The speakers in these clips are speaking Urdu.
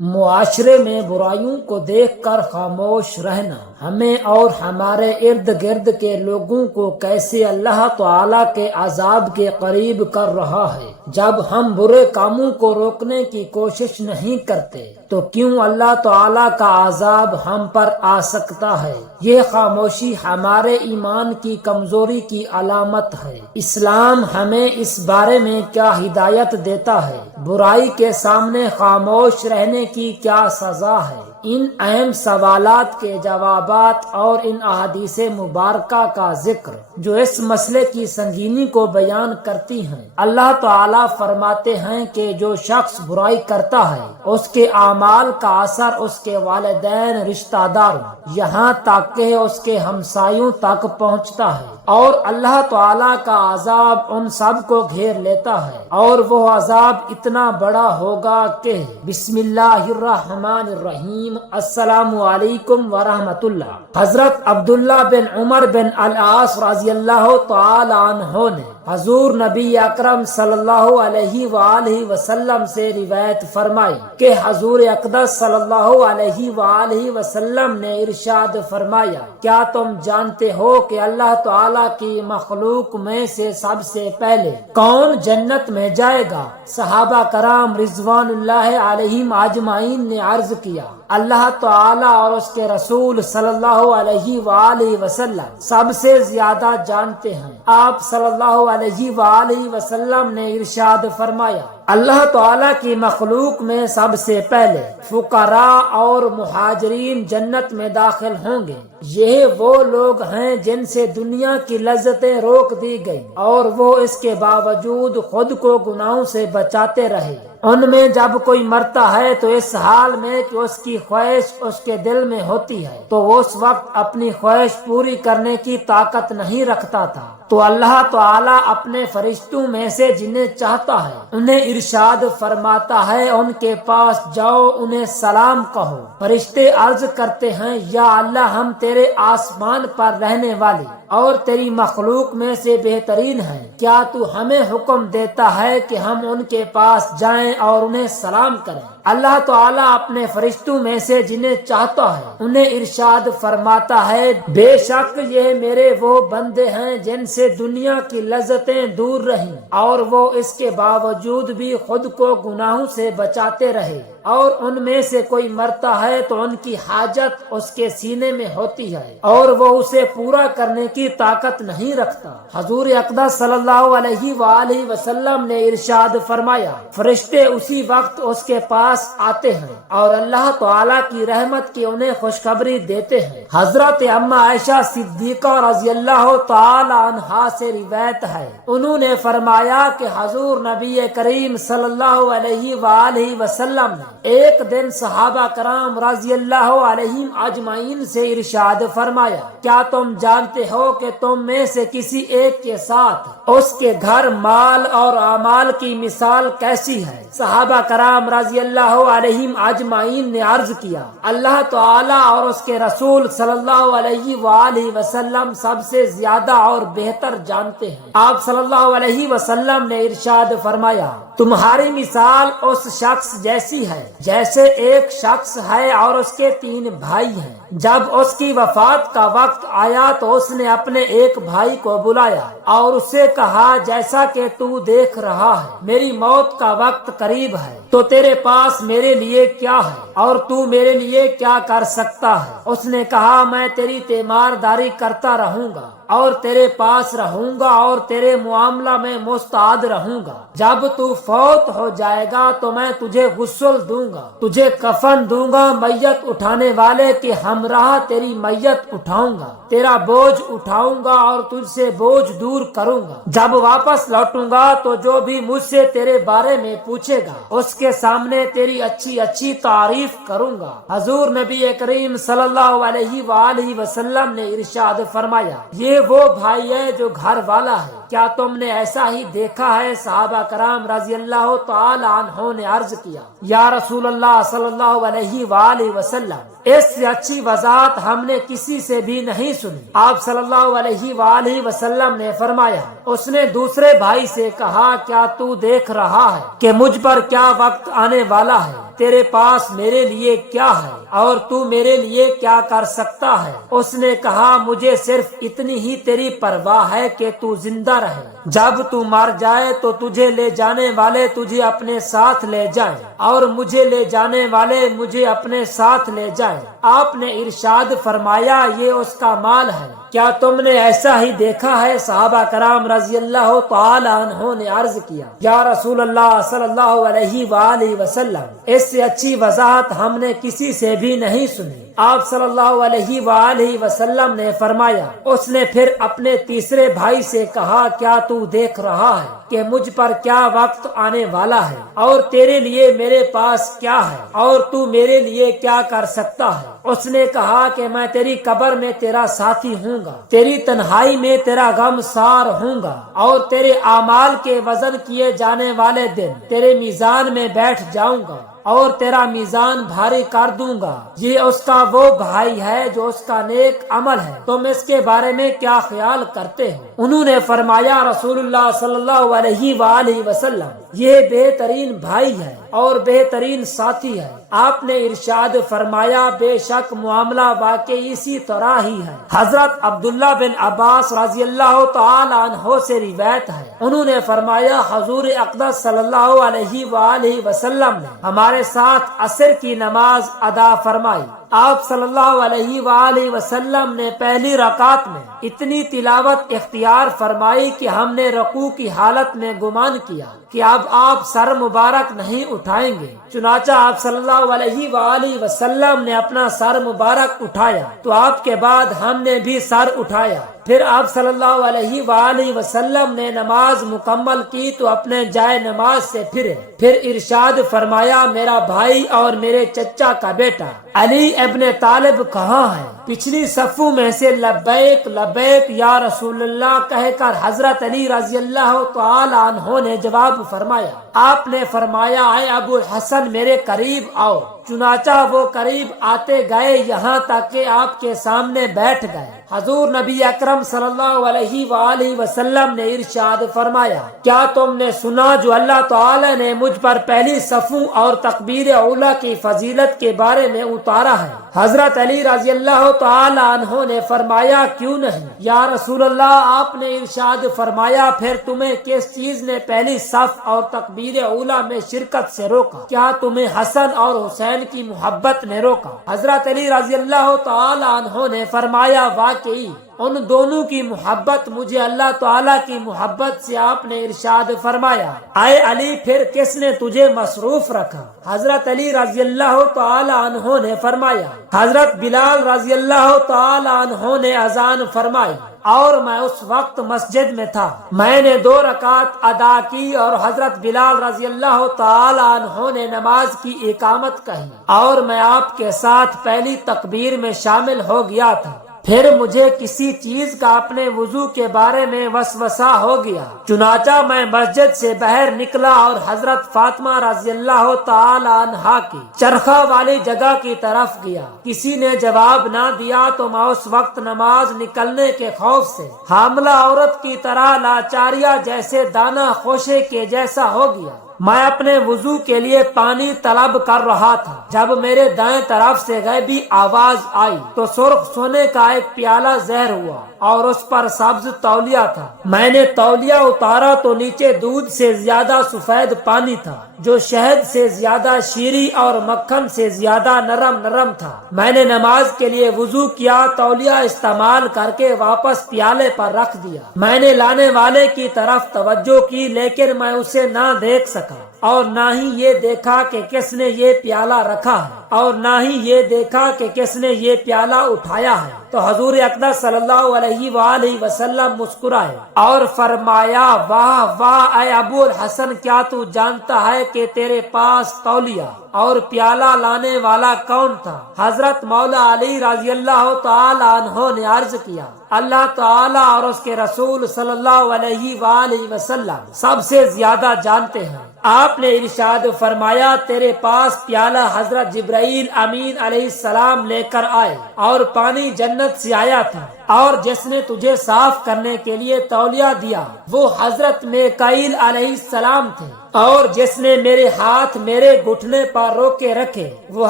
معاشرے میں برائیوں کو دیکھ کر خاموش رہنا ہمیں اور ہمارے ارد گرد کے لوگوں کو کیسے اللہ تعالی کے عذاب کے قریب کر رہا ہے۔ جب ہم برے کاموں کو روکنے کی کوشش نہیں کرتے تو کیوں اللہ تعالی کا عذاب ہم پر آ سکتا ہے؟ یہ خاموشی ہمارے ایمان کی کمزوری کی علامت ہے۔ اسلام ہمیں اس بارے میں کیا ہدایت دیتا ہے؟ برائی کے سامنے خاموش رہنے کی کیا سزا ہے؟ ان اہم سوالات کے جوابات اور ان احادیث مبارکہ کا ذکر جو اس مسئلے کی سنگینی کو بیان کرتی ہیں۔ اللہ تعالیٰ فرماتے ہیں کہ جو شخص برائی کرتا ہے اس کے اعمال کا اثر اس کے والدین، رشتہ داروں، یہاں تک کہ اس کے ہمسایوں تک پہنچتا ہے، اور اللہ تعالیٰ کا عذاب ان سب کو گھیر لیتا ہے، اور وہ عذاب اتنا بڑا ہوگا کہ بسم اللہ الرحمن الرحیم۔ السلام علیکم ورحمۃ اللہ۔ حضرت عبداللہ بن عمر بن العاص رضی اللہ تعالی عنہ نے حضور نبی اکرم صلی اللہ علیہ وآلہ وسلم سے روایت فرمائی کہ حضور اقدس صلی اللہ علیہ وآلہ وسلم نے ارشاد فرمایا، کیا تم جانتے ہو کہ اللہ تعالی کی مخلوق میں سے سب سے پہلے کون جنت میں جائے گا؟ صحابہ کرام رضوان اللہ علیہم اجمعین نے عرض کیا، اللہ تعالی اور اس کے رسول صلی اللہ علیہ وآلہ وسلم سب سے زیادہ جانتے ہیں۔ آپ صلی اللہ علیہ وآلہ وسلم نے ارشاد فرمایا، اللہ تعالیٰ کی مخلوق میں سب سے پہلے فقراء اور مہاجرین جنت میں داخل ہوں گے۔ یہ وہ لوگ ہیں جن سے دنیا کی لذتیں روک دی گئی اور وہ اس کے باوجود خود کو گناہوں سے بچاتے رہے۔ ان میں جب کوئی مرتا ہے تو اس حال میں کہ اس کی خواہش اس کے دل میں ہوتی ہے تو وہ اس وقت اپنی خواہش پوری کرنے کی طاقت نہیں رکھتا تھا، تو اللہ تعالیٰ اپنے فرشتوں میں سے جنہیں چاہتا ہے انہیں ارشاد فرماتا ہے، ان کے پاس جاؤ، انہیں سلام کہو۔ فرشتے عرض کرتے ہیں، یا اللہ، ہم تیرے آسمان پر رہنے والی اور تیری مخلوق میں سے بہترین ہیں، کیا تو ہمیں حکم دیتا ہے کہ ہم ان کے پاس جائیں اور انہیں سلام کریں؟ اللہ تعالیٰ اپنے فرشتوں میں سے جنہیں چاہتا ہے انہیں ارشاد فرماتا ہے، بے شک یہ میرے وہ بندے ہیں جن سے دنیا کی لذتیں دور رہیں اور وہ اس کے باوجود بھی خود کو گناہوں سے بچاتے رہے، اور ان میں سے کوئی مرتا ہے تو ان کی حاجت اس کے سینے میں ہوتی ہے اور وہ اسے پورا کرنے کی طاقت نہیں رکھتا۔ حضور اقدس صلی اللہ علیہ وآلہ وسلم نے ارشاد فرمایا، فرشتے اسی وقت اس کے پاس آتے ہیں اور اللہ تعالیٰ کی رحمت کی انہیں خوشخبری دیتے ہیں۔ حضرت اما عائشہ صدیقہ رضی اللہ تعالی عنہا سے روایت ہے، انہوں نے فرمایا کہ حضور نبی کریم صلی اللہ علیہ وآلہ وسلم نے ایک دن صحابہ کرام رضی اللہ علیہم اجمعین سے ارشاد فرمایا، کیا تم جانتے ہو کہ تم میں سے کسی ایک کے ساتھ اس کے گھر، مال اور اعمال کی مثال کیسی ہے؟ صحابہ کرام رضی اللہ علیہم اجمعین نے عرض کیا، اللہ تعالی اور اس کے رسول صلی اللہ علیہ وآلہ وسلم سب سے زیادہ اور بہتر جانتے ہیں۔ آپ صلی اللہ علیہ وسلم نے ارشاد فرمایا، تمہاری مثال اس شخص جیسی ہے جیسے ایک شخص ہے اور اس کے 3 بھائی ہیں۔ جب اس کی وفات کا وقت آیا تو اس نے اپنے ایک بھائی کو بلایا اور اسے کہا، جیسا کہ تو دیکھ رہا ہے میری موت کا وقت قریب ہے، تو تیرے پاس میرے لیے کیا ہے اور تو میرے لیے کیا کر سکتا ہے؟ اس نے کہا، میں تیری تیمارداری کرتا رہوں گا اور تیرے پاس رہوں گا اور تیرے معاملہ میں مستعد رہوں گا۔ جب تو فوت ہو جائے گا تو میں تجھے غسل دوں گا، تجھے کفن دوں گا، میت اٹھانے والے کے ہمراہ تیری میت اٹھاؤں گا، تیرا بوجھ اٹھاؤں گا اور تجھ سے بوجھ دور کروں گا۔ جب واپس لوٹوں گا تو جو بھی مجھ سے تیرے بارے میں پوچھے گا اس کے سامنے تیری اچھی اچھی تعریف کروں گا۔ حضور نبی کریم صلی اللہ علیہ وآلہ وسلم نے ارشاد فرمایا، یہ وہ بھائی ہے جو گھر والا ہے، کیا تم نے ایسا ہی دیکھا ہے؟ صحابہ کرام رضی اللہ تعالی عنہ نے عرض کیا، یا رسول اللہ صلی اللہ علیہ وآلہ وسلم، اس سے اچھی وضاحت ہم نے کسی سے بھی نہیں سنی۔ آپ صلی اللہ علیہ وآلہ وسلم نے فرمایا، اس نے دوسرے بھائی سے کہا، کیا تو دیکھ رہا ہے کہ مجھ پر کیا وقت آنے والا ہے؟ تیرے پاس میرے لیے کیا ہے اور تو میرے لیے کیا کر سکتا ہے؟ اس نے کہا مجھے صرف اتنی ہی تیری پرواہ ہے کہ تو زندہ رہے، جب تو مر جائے تو تجھے لے جانے والے تجھے اپنے ساتھ لے جائیں اور مجھے لے جانے والے مجھے اپنے ساتھ لے جائیں۔ آپ نے ارشاد فرمایا یہ اس کا مال ہے، کیا تم نے ایسا ہی دیکھا ہے؟ صحابہ کرام رضی اللہ تعالی عنہ نے عرض کیا یا رسول اللہ صلی اللہ علیہ وآلہ وسلم، اس سے اچھی وضاحت ہم نے کسی سے بھی نہیں سنی۔ آپ صلی اللہ علیہ وآلہ وسلم نے فرمایا، اس نے پھر اپنے تیسرے بھائی سے کہا کیا تو دیکھ رہا ہے کہ مجھ پر کیا وقت آنے والا ہے اور تیرے لیے میرے پاس کیا ہے اور تو میرے لیے کیا کر سکتا ہے؟ اس نے کہا کہ میں تیری قبر میں تیرا ساتھی ہوں گا، تیری تنہائی میں تیرا غم سار ہوں گا اور تیرے اعمال کے وزن کیے جانے والے دن تیرے میزان میں بیٹھ جاؤں گا اور تیرا میزان بھاری کر دوں گا۔ یہ اس کا وہ بھائی ہے جو اس کا نیک عمل ہے، تم اس کے بارے میں کیا خیال کرتے ہو؟ انہوں نے فرمایا رسول اللہ صلی اللہ علیہ وآلہ وسلم، یہ بہترین بھائی ہے اور بہترین ساتھی ہے۔ آپ نے ارشاد فرمایا بے شک معاملہ واقعی اسی طرح ہی ہے۔ حضرت عبداللہ بن عباس رضی اللہ تعالی عنہ سے روایت ہے، انہوں نے فرمایا حضور اقدس صلی اللہ علیہ وآلہ وسلم نے ہمارے ساتھ عصر کی نماز ادا فرمائی۔ آپ صلی اللہ علیہ وآلہ وسلم نے پہلی رکعت میں اتنی تلاوت اختیار فرمائی کہ ہم نے رکوع کی حالت میں گمان کیا کہ اب آپ سر مبارک نہیں اٹھائیں گے، چنانچہ آپ صلی اللہ علیہ وآلہ وسلم نے اپنا سر مبارک اٹھایا تو آپ کے بعد ہم نے بھی سر اٹھایا۔ پھر آپ صلی اللہ علیہ وآلہ وسلم نے نماز مکمل کی تو اپنے جائے نماز سے پھر ارشاد فرمایا میرا بھائی اور میرے چچا کا بیٹا علی ابن طالب کہاں ہے؟ پچھلی صفوں میں سے لبیک لبیک یا رسول اللہ کہہ کر حضرت علی رضی اللہ تعالی عنہ نے جواب فرمایا۔ آپ نے فرمایا اے ابو الحسن میرے قریب آؤ۔ چنانچہ وہ قریب آتے گئے یہاں تک کہ آپ کے سامنے بیٹھ گئے۔ حضور نبی اکرم صلی اللہ علیہ وآلہ وسلم نے ارشاد فرمایا کیا تم نے سنا جو اللہ تعالی نے مجھ پر پہلی صفوں اور تکبیر اولیٰ کی فضیلت کے بارے میں اتارا ہے؟ حضرت علی رضی اللہ تعالی عنہ نے فرمایا کیوں نہیں یا رسول اللہ؟ آپ نے ارشاد فرمایا پھر تمہیں کس چیز نے پہلی صف اور تکبیر اولیٰ میں شرکت سے روکا؟ کیا تمہیں حسن اور حسین کی محبت نے روکا؟ حضرت علی رضی اللہ تعالی عنہ نے فرمایا واقعی ان دونوں کی محبت مجھے اللہ تعالیٰ کی محبت سے۔ آپ نے ارشاد فرمایا اے علی پھر کس نے تجھے مصروف رکھا؟ حضرت علی رضی اللہ تعالی عنہ نے فرمایا حضرت بلال رضی اللہ تعالی عنہ نے اذان فرمائی اور میں اس وقت مسجد میں تھا۔ میں نے 2 رکعت ادا کی اور حضرت بلال رضی اللہ تعالی عنہ نے نماز کی اقامت کہی اور میں آپ کے ساتھ پہلی تکبیر میں شامل ہو گیا تھا۔ پھر مجھے کسی چیز کا اپنے وضو کے بارے میں وسوسہ ہو گیا، چنانچہ میں مسجد سے باہر نکلا اور حضرت فاطمہ رضی اللہ تعالی عنہا کی چرخہ والی جگہ کی طرف گیا۔ کسی نے جواب نہ دیا تو میں اس وقت نماز نکلنے کے خوف سے حاملہ عورت کی طرح لاچاریا جیسے دانہ خوشے کے جیسا ہو گیا۔ میں اپنے وضو کے لیے پانی طلب کر رہا تھا جب میرے دائیں طرف سے غیبی آواز آئی تو سرخ سونے کا ایک پیالہ زہر ہوا اور اس پر سبز تولیہ تھا۔ میں نے تولیہ اتارا تو نیچے دودھ سے زیادہ سفید پانی تھا جو شہد سے زیادہ شیریں اور مکھن سے زیادہ نرم تھا۔ میں نے نماز کے لیے وضو کیا، تولیہ استعمال کر کے واپس پیالے پر رکھ دیا۔ میں نے لانے والے کی طرف توجہ کی لیکن میں اسے نہ دیکھ سکا اور نہ ہی یہ دیکھا کہ کس نے یہ پیالہ رکھا ہے اور نہ ہی یہ دیکھا کہ کس نے یہ پیالہ اٹھایا ہے۔ تو حضور اقدس صلی اللہ علیہ وآلہ وسلم مسکرائے اور فرمایا واہ واہ اے ابو الحسن، کیا تو جانتا ہے کہ تیرے پاس تولیہ اور پیالہ لانے والا کون تھا؟ حضرت مولا علی رضی اللہ تعالی عنہ نے عرض کیا اللہ تعالیٰ اور اس کے رسول صلی اللہ علیہ وآلہ وسلم سب سے زیادہ جانتے ہیں۔ آپ نے ارشاد فرمایا تیرے پاس پیالہ حضرت جبرائیل امین علیہ السلام لے کر آئے اور پانی جنت سے آیا تھا۔ اور جس نے تجھے صاف کرنے کے لیے تولیہ دیا وہ حضرت میکائیل علیہ السلام تھے، اور جس نے میرے ہاتھ میرے گھٹنے پر روکے رکھے وہ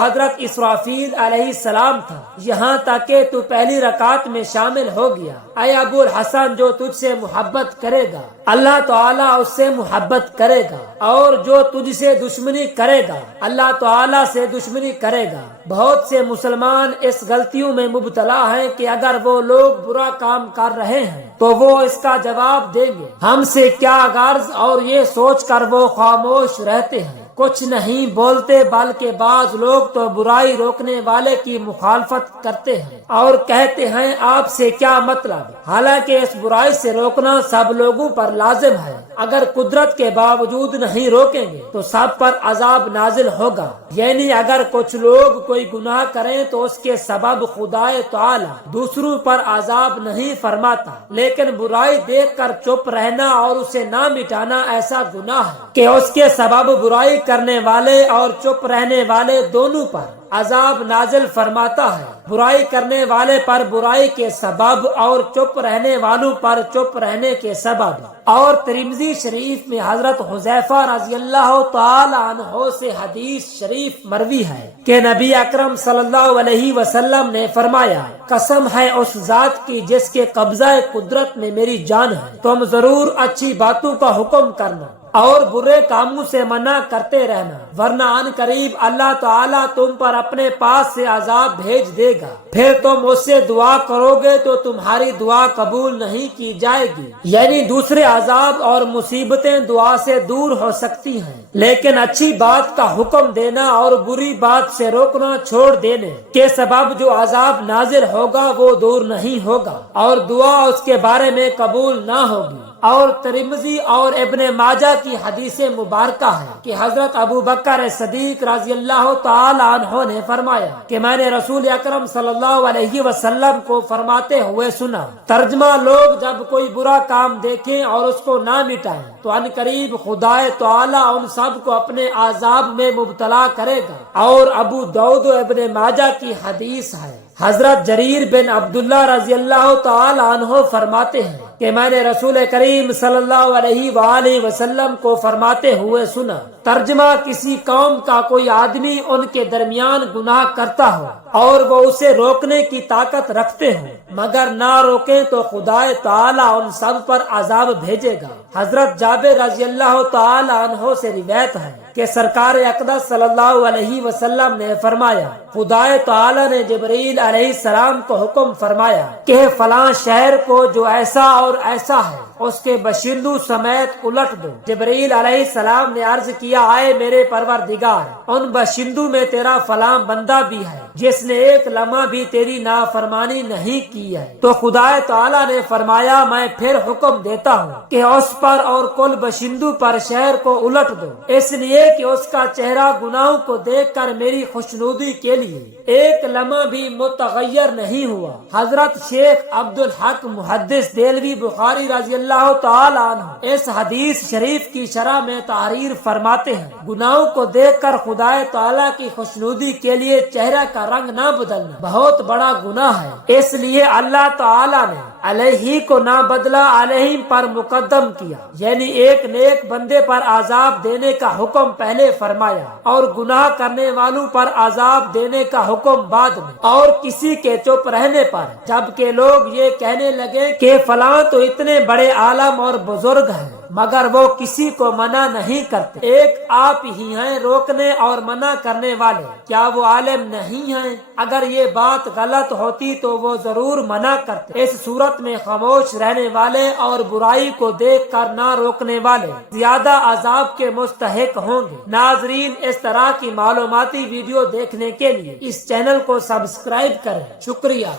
حضرت اسرافیل علیہ السلام تھا، یہاں تک کہ تو پہلی رکعت میں شامل ہو گیا۔ اے ابو الحسن، جو تجھ سے محبت کرے گا اللہ تعالیٰ اس سے محبت کرے گا، اور جو تجھ سے دشمنی کرے گا اللہ تعالیٰ سے دشمنی کرے گا۔ بہت سے مسلمان اس غلطیوں میں مبتلا ہیں کہ اگر وہ لوگ برا کام کر رہے ہیں تو وہ اس کا جواب دیں گے ہم سے کیا غرض، اور یہ سوچ کر وہ خاموش رہتے ہیں، کچھ نہیں بولتے، بلکہ بعض لوگ تو برائی روکنے والے کی مخالفت کرتے ہیں اور کہتے ہیں آپ سے کیا مطلب، حالانکہ اس برائی سے روکنا سب لوگوں پر لازم ہے۔ اگر قدرت کے باوجود نہیں روکیں گے تو سب پر عذاب نازل ہوگا، یعنی اگر کچھ لوگ کوئی گناہ کریں تو اس کے سبب خدائے تعالی دوسروں پر عذاب نہیں فرماتا، لیکن برائی دیکھ کر چپ رہنا اور اسے نہ مٹانا ایسا گناہ ہے کہ اس کے سبب برائی کرنے والے اور چپ رہنے والے دونوں پر عذاب نازل فرماتا ہے، برائی کرنے والے پر برائی کے سبب اور چپ رہنے والوں پر چپ رہنے کے سبب۔ اور ترمذی شریف میں حضرت حذیفہ رضی اللہ تعالی عنہ سے حدیث شریف مروی ہے کہ نبی اکرم صلی اللہ علیہ وسلم نے فرمایا، قسم ہے اس ذات کی جس کے قبضہ قدرت میں میری جان ہے، تم ضرور اچھی باتوں کا حکم کرنا اور برے کاموں سے منع کرتے رہنا، ورنہ ان قریب اللہ تعالیٰ تم پر اپنے پاس سے عذاب بھیج دے گا، پھر تم اس سے دعا کرو گے تو تمہاری دعا قبول نہیں کی جائے گی۔ یعنی دوسرے عذاب اور مصیبتیں دعا سے دور ہو سکتی ہیں، لیکن اچھی بات کا حکم دینا اور بری بات سے روکنا چھوڑ دینے کے سبب جو عذاب نازل ہوگا وہ دور نہیں ہوگا اور دعا اس کے بارے میں قبول نہ ہوگی۔ اور ترمذی اور ابن ماجہ کی حدیث مبارکہ ہے کہ حضرت ابو بکر صدیق رضی اللہ تعالی عنہ نے فرمایا کہ میں نے رسول اکرم صلی اللہ علیہ وسلم کو فرماتے ہوئے سنا، ترجمہ لوگ جب کوئی برا کام دیکھیں اور اس کو نہ مٹائیں تو ان قریب خدائے تعالی ان سب کو اپنے عذاب میں مبتلا کرے گا۔ اور ابو داؤد و ابن ماجہ کی حدیث ہے، حضرت جریر بن عبداللہ رضی اللہ تعالی عنہ فرماتے ہیں کہ میں نے رسول کریم صلی اللہ علیہ وآلہ وسلم کو فرماتے ہوئے سنا، ترجمہ کسی قوم کا کوئی آدمی ان کے درمیان گناہ کرتا ہو اور وہ اسے روکنے کی طاقت رکھتے ہوں مگر نہ روکیں تو خدائے تعالی ان سب پر عذاب بھیجے گا۔ حضرت جابر رضی اللہ تعالی عنہ سے روایت ہے کہ سرکار اقدس صلی اللہ علیہ وسلم نے فرمایا، خدائے تعالی نے جبرائیل علیہ السلام کو حکم فرمایا کہ فلاں شہر کو جو ایسا اور ایسا ہے اس کے باشندوں سمیت الٹ دو۔ جبرائیل علیہ السلام نے عرض کیا، آئے میرے پروردگار، ان باشندوں میں تیرا فلاں بندہ بھی ہے جس نے ایک لمحہ بھی تیری نافرمانی نہیں کی ہے۔ تو خدائے تعالی نے فرمایا، میں پھر حکم دیتا ہوں کہ اس پر اور کل باشندوں پر شہر کو الٹ دو، اس لیے کہ اس کا چہرہ گناہوں کو دیکھ کر میری خوشنودی کے لیے ایک لمحہ بھی متغیر نہیں ہوا۔ حضرت شیخ عبدالحق محدث دہلوی بخاری رضی اللہ تعالی عنہ اس حدیث شریف کی شرح میں تحریر فرماتے ہیں، گناہوں کو دیکھ کر خدائے تعالی کی خوشنودی کے لیے چہرہ کا رنگ نہ بدلنا بہت بڑا گناہ ہے، اس لیے اللہ تعالی نے علیہ کو نہ بدلا علیہ پر مقدم کیا، یعنی ایک نیک بندے پر عذاب دینے کا حکم پہلے فرمایا اور گناہ کرنے والوں پر عذاب دینے کا حکم بعد میں، اور کسی کے چپ رہنے پر، جبکہ لوگ یہ کہنے لگے کہ فلاں تو اتنے بڑے عالم اور بزرگ ہیں مگر وہ کسی کو منع نہیں کرتے، ایک آپ ہی ہیں روکنے اور منع کرنے والے، کیا وہ عالم نہیں ہیں؟ اگر یہ بات غلط ہوتی تو وہ ضرور منع کرتے۔ اس صورت میں خاموش رہنے والے اور برائی کو دیکھ کر نہ روکنے والے زیادہ عذاب کے مستحق ہوں گے۔ ناظرین، اس طرح کی معلوماتی ویڈیو دیکھنے کے لیے اس چینل کو سبسکرائب کریں۔ شکریہ۔